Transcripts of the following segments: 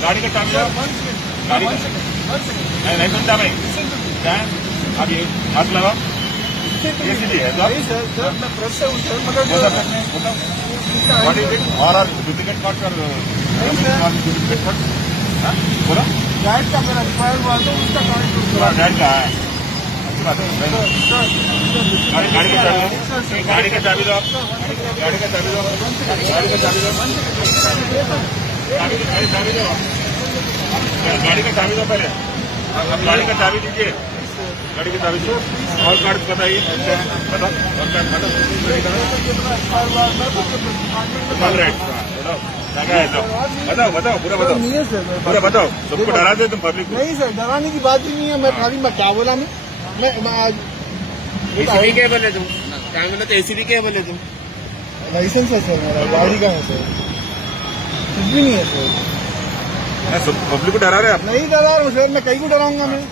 गाड़ी का चाबी नहीं सुनता भाई, अभी हाथ लगाओ। ये सीधी है नहीं सर, मैं प्रेस से हूँ सर, मगर और डुप्लीकेट कार्ड कर डुप्लीकेट कार्ड बोला गाइड का मेरा एक्सपायर हुआ तो उसका कार्ड गाइड का है। अच्छी बात है। गाड़ी का चाबी, गाड़ी का चाबी दो, गाड़ी का चाबी दो, गाड़ी का चाबी दो, गाड़ी का चाबी दो, गाड़ी का चाबी दो पहले। अब गाड़ी का चाबी दीजिए, गाड़ी की चाबी दो। और कार्ड बताइए, बताओ और कार्ड बताओ। बताओ बताओ पूरा बताओ, नहीं है सर, पूरा बताओ। सबको डरा दे तुम पब्लिक। नहीं सर, डराने की बात ही नहीं है। मैं खाली मैं क्या बोला मैं एसीबी क्या बोले तुम? क्या बोले तो एसीबी क्या बोले तुम? लाइसेंस है सर मेरा, गाड़ी का है सर, कुछ भी नहीं है सर। पब्लिक को डरा रहे आप? नहीं डरा रहा हूँ सर, मैं कहीं को डराऊंगा मैं?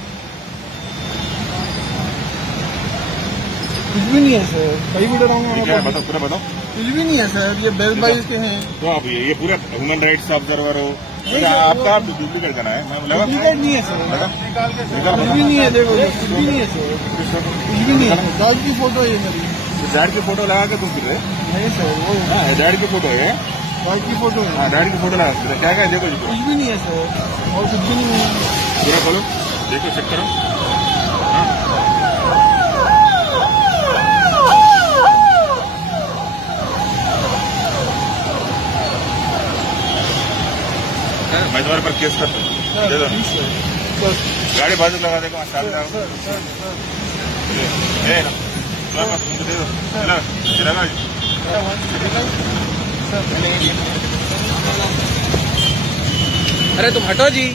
कुछ भी नहीं है सर, कहीं भी डराऊंगा मैं? बताओ पूरा बताओ। कुछ भी नहीं है सर, ये बेल बाइज के हैं। तो आप ये पूरा ह्यूमन राइट्स ऑब्जर्वर हो, आपका डुप्लीकेट करना है? मैं बोला डुप्लीकेट नहीं है सर, कुछ भी नहीं है। देखो कुछ भी नहीं है सर, कुछ भी नहीं है। डॉग की फोटो है ये मेरी। डैड की फोटो लगा के तुम फिर रहे? नहीं सर, वो डैड की फोटो है, डॉग की फोटो है। डैड की फोटो लगा क्या क्या देखो जी, कुछ भी नहीं है सर, और कुछ भी नहीं है। पूरा खोलो, देखो चेक करो। मैं तुम्हारे पर केस करता हूँ, दे दो। गाड़ी बाजू लगा देगा, दे दो। अरे तुम हटो जी।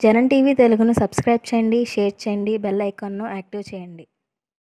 జనం టీవీ తెలుగును సబ్స్క్రైబ్ చేయండి, షేర్ చేయండి, బెల్ ఐకాన్ను యాక్టివ్ చేయండి.